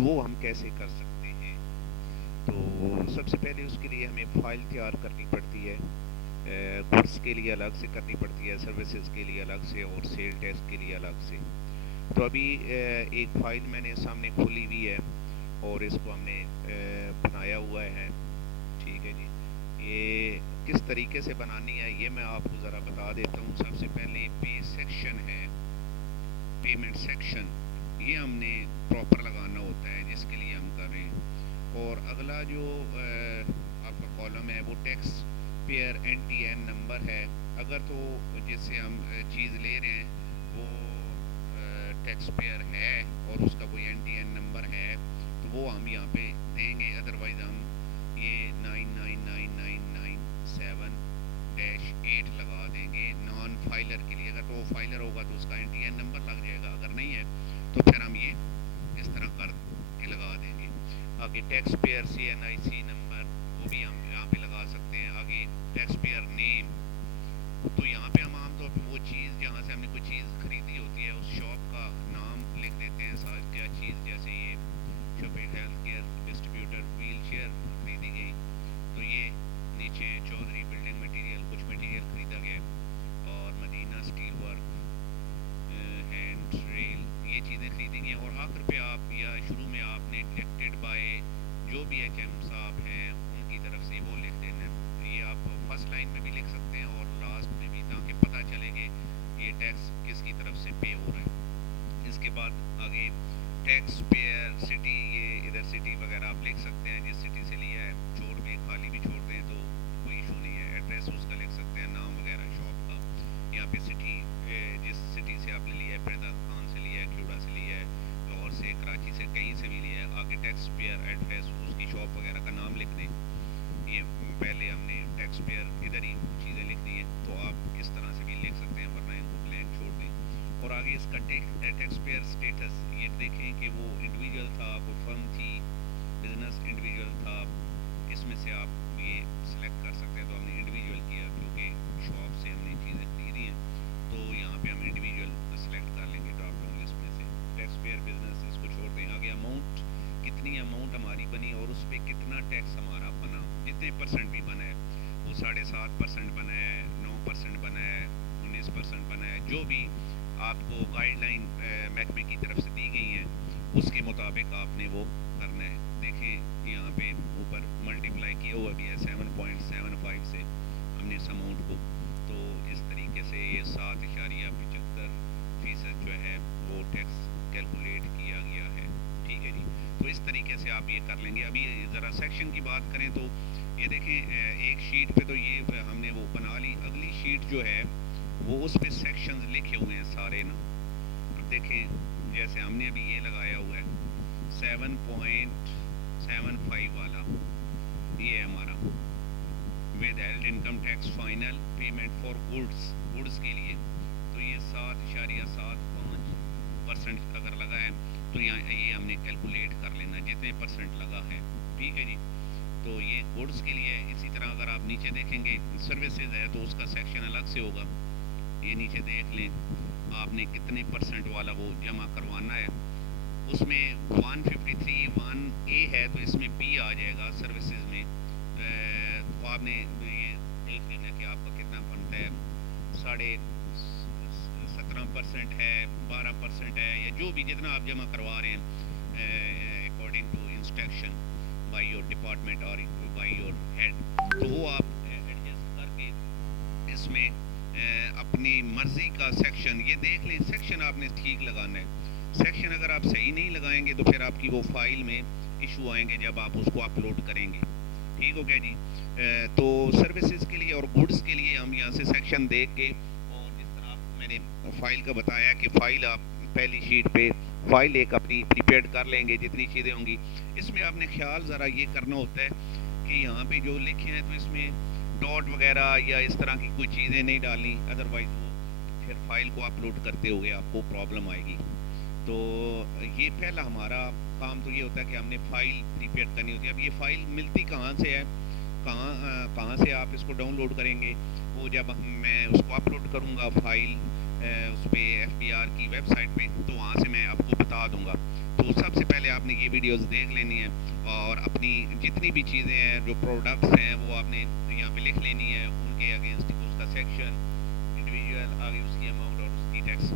تو وہ ہم کیسے کر سکتے ہیں؟ تو سب سے پہلے اس کے لیے ہمیں فائل تیار کرنی پڑتی ہے، گڈس کے لیے الگ سے کرنی پڑتی ہے، سروسز کے لیے الگ سے، اور سیل ٹیکس کے لیے الگ سے۔ تو ابھی ایک فائل میں نے سامنے کھولی ہوئی ہے اور اس کو ہم نے بنایا ہوا ہے، ٹھیک ہے جی۔ یہ کس طریقے سے بنانی ہے یہ میں آپ کو ذرا بتا دیتا ہوں۔ سب سے پہلے پے سیکشن ہے، پیمنٹ سیکشن، یہ ہم نے پراپر لگانا ہوتا ہے جس کے لیے ہم کر رہے ہیں۔ اور اگلا جو آپ کا کالم ہے وہ tax payer N T N number ہے۔ اگر تو جس سے ہم چیز لے رہے ہیں وہ ٹیکس پیئر ہے اور اس کا کوئی این ٹی این نمبر ہے تو وہ ہم یہاں پہ دیں گے، ادروائز ہم یہ 999997-8 لگا دیں گے نان فائلر کے لیے۔ اگر تو وہ فائلر ہوگا تو اس کا این ٹی این نمبر لگ جائے گا، اگر نہیں ہے تو پھر ہم یہ اس طرح کر کے لگا دیں گے۔ آگے ٹیکس پیئر CNIC نمبر وہ بھی ہم یہاں پہ لگا سکتے ہیں۔ آگے ٹیکس پیئر نیم، تو یہاں پہ ہم عام طور پہ وہ چیز جہاں سے ہم نے کوئی چیز خریدی ہوتی ہے اس شاپ کا نام لکھ دیتے ہیں ساتھ، کیا چیز، جیسے یہ Shafiq health care distributor wheel chair خریدی گئی تو یہ نیچے چودھری بلڈنگ مٹیریل، کچھ مٹیریل خریدا گیا، اور Madina steel work, hand rail, یہ چیزیں خریدی گئی۔ اور آخر پہ آپ یا شروع میں آپ نے ڈائریکٹڈ بائی جو بھی HM صاحب ہیں ان کی طرف سے وہ لکھ دینا ہے۔ یہ آپ فرسٹ لائن میں بھی لکھ سکتے ہیں اور لاسٹ میں بھی، تاکہ پتہ چلے کہ یہ ٹیکس کس کی طرف سے پے ہو رہا ہے۔ اس کے بعد آگے ٹیکس پیئر سٹی، یہ ادھر سٹی وغیرہ آپ لکھ سکتے ہیں، جس سٹی سے لیا ہے چھوڑ بھی، خالی بھی چھوڑ دیں تو کوئی ایشو نہیں ہے۔ ایڈریس اس کا لکھ سکتے ہیں، نام وغیرہ شاپ کا، یہاں پہ سٹی جس سٹی سے آپ نے لیا ہے، پردہ خان سے لیا ہے، کھیوڑا سے لیا ہے، لاہور سے، کراچی سے، کہیں سے بھی لیا ہے۔ آگے ٹیکس پیئر ایڈریس، اس کی شاپ وغیرہ کا نام لکھ دیں۔ یہ پہلے ہم نے ٹیکس پیئر ادھر ہی چیزیں لکھ دی ہیں، تو آپ اس طرح سے بھی لکھ سکتے ہیں، ورنہ ان کو بلینک چھوڑ دیں۔ اور آگے اس کا ٹیکس پیئر سٹیٹس، یہ دیکھیں کہ وہ انڈیویجول تھا، کوئی فرم تھی، بزنس انڈیویجول تھا، اس میں سے آپ یہ سلیکٹ کر سکتے ہیں۔ تو ہم نے انڈیویجول کیا کیونکہ شاپ سے ہم نے چیزیں خریدی ہیں، تو یہاں پہ ہم انڈیویجول سلیکٹ کر لیں گے ڈراپ ڈاؤن لسٹ میں سے۔ ٹیکس پیئر بزنس، اس کو چھوڑ دیں۔ آگے اماؤنٹ، کتنی اماؤنٹ ہماری بنی اور اس پہ کتنا ٹیکس ہمارا بنا، جتنے پرسنٹ بھی بنا ہے، وہ 7.5% بنا ہے، 9% بنا ہے، 19% بنا ہے، جو بھی آپ کو گائیڈ لائن محکمے کی طرف سے دی گئی ہیں اس کے مطابق آپ نے وہ کرنا ہے۔ دیکھیں یہاں پہ اوپر ملٹیپلائی کیا ہوا بھی ہے 7.75 سے ہم نے اس اماؤنٹ کو، تو اس طریقے سے یہ 7.75% جو ہے وہ ٹیکس کیلکولیٹ کیا گیا ہے، ٹھیک ہے جی۔ تو اس طریقے سے آپ یہ کر لیں گے۔ ابھی ذرا سیکشن کی بات کریں تو یہ دیکھیں ایک شیٹ پہ تو یہ ہم نے وہ بنا لی، اگلی شیٹ جو ہے وہ اس پہ سیکشنز لکھے ہوئے ہیں سارے نا۔ اب دیکھیں جیسے ہم نے ابھی یہ لگایا ہوا ہے 7.75 والا، یہ ہے ہمارا withheld income tax final payment for goods کے لیے، تو یہ 7.75% اگر لگا ہے تو یہ ہم نے کیلکولیٹ کر لینا جتنے پرسنٹ لگا ہے، ٹھیک ہے جی۔ تو یہ گڈس کے لیے ہے۔ اسی طرح اگر آپ نیچے دیکھیں گے سروسز ہے تو اس کا سیکشن الگ سے ہوگا، یہ نیچے دیکھ لیں آپ نے کتنے پرسنٹ والا وہ جمع کروانا ہے۔ اس میں 153(1)A ہے تو اس میں B آ جائے گا سروسز میں، تو آپ نے یہ دیکھ لینا کہ آپ کا کتنا بنتا ہے، 17.5% ہے، 12% ہے، یا جو بھی جتنا آپ جمع کروا رہے ہیں according to instruction by your department اور بائی یور ہیڈ، تو وہ آپ ایڈجسٹ کر کے اس میں اپنی مرضی کا سیکشن یہ دیکھ لیں۔ سیکشن آپ نے ٹھیک لگانا ہے، سیکشن اگر آپ صحیح نہیں لگائیں گے تو پھر آپ کی وہ فائل میں ایشو آئیں گے جب آپ اس کو اپلوڈ کریں گے، ٹھیک ہو گیا جی۔ تو سروسز کے لیے اور گڈس کے لیے ہم یہاں سے سیکشن دیکھ کے، اور جس طرح آپ کو میں نے فائل کا بتایا کہ فائل آپ پہلی شیٹ پہ فائل ایک اپنی پریپیئرڈ کر لیں گے جتنی چیزیں ہوں گی۔ اس میں آپ نے خیال ذرا یہ کرنا ہوتا ہے کہ یہاں پہ جو لکھے ہیں تو اس میں ڈاٹ وغیرہ یا اس طرح کی کوئی چیزیں نہیں ڈالنی، ادروائز وہ پھر فائل کو اپلوڈ کرتے ہوئے آپ کو پرابلم آئے گی۔ تو یہ پہلا ہمارا کام تو یہ ہوتا ہے کہ ہم نے فائل پریپیئر کرنی ہوتی ہے۔ اب یہ فائل ملتی کہاں سے ہے، کہاں سے آپ اس کو ڈاؤن لوڈ کریں گے، وہ جب میں اس کو اپلوڈ کروں گا فائل اس پہ FBR کی ویب سائٹ پہ، تو وہاں سے میں آپ کو بتا دوں گا۔ تو سب سے پہلے آپ نے یہ ویڈیوز دیکھ لینی ہے اور اپنی جتنی بھی چیزیں ہیں جو پروڈکٹس ہیں وہ آپ نے یہاں پہ لکھ لینی ہے، ان کے اگینسٹ اس کا سیکشن انڈیویجول آگے اس کی اماؤنٹ اور اس کی ٹیکس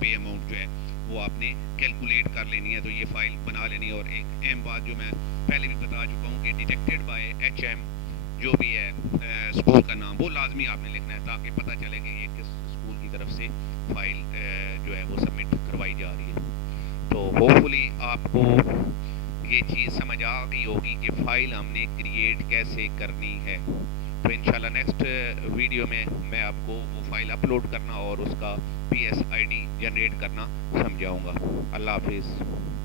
پے اماؤنٹ جو ہے وہ آپ نے کیلکولیٹ کر لینی ہے. تو یہ فائل بنا لینی ہے. اور ایک اہم بات جو میں پہلے بھی بتا چکا ہوں کہ ڈیٹیکٹیڈ بائی ایچ ایم جو بھی ہے اسکول کا نام وہ لازمی آپ نے لکھنا ہے تاکہ پتہ چلے کہ یہ کس اسکول کی طرف سے فائل جو ہے وہ سبمٹ کروائی جا رہی ہے. تو ہوپ فلی آپ کو یہ چیز سمجھ آ گئی ہوگی کہ فائل ہم نے کریٹ کیسے کرنی ہے. تو انشاءاللہ نیکسٹ ویڈیو میں آپ کو وہ فائل اپلوڈ کرنا اور اس کا P S I D generate کرنا سمجھاؤں گا. اللہ حافظ.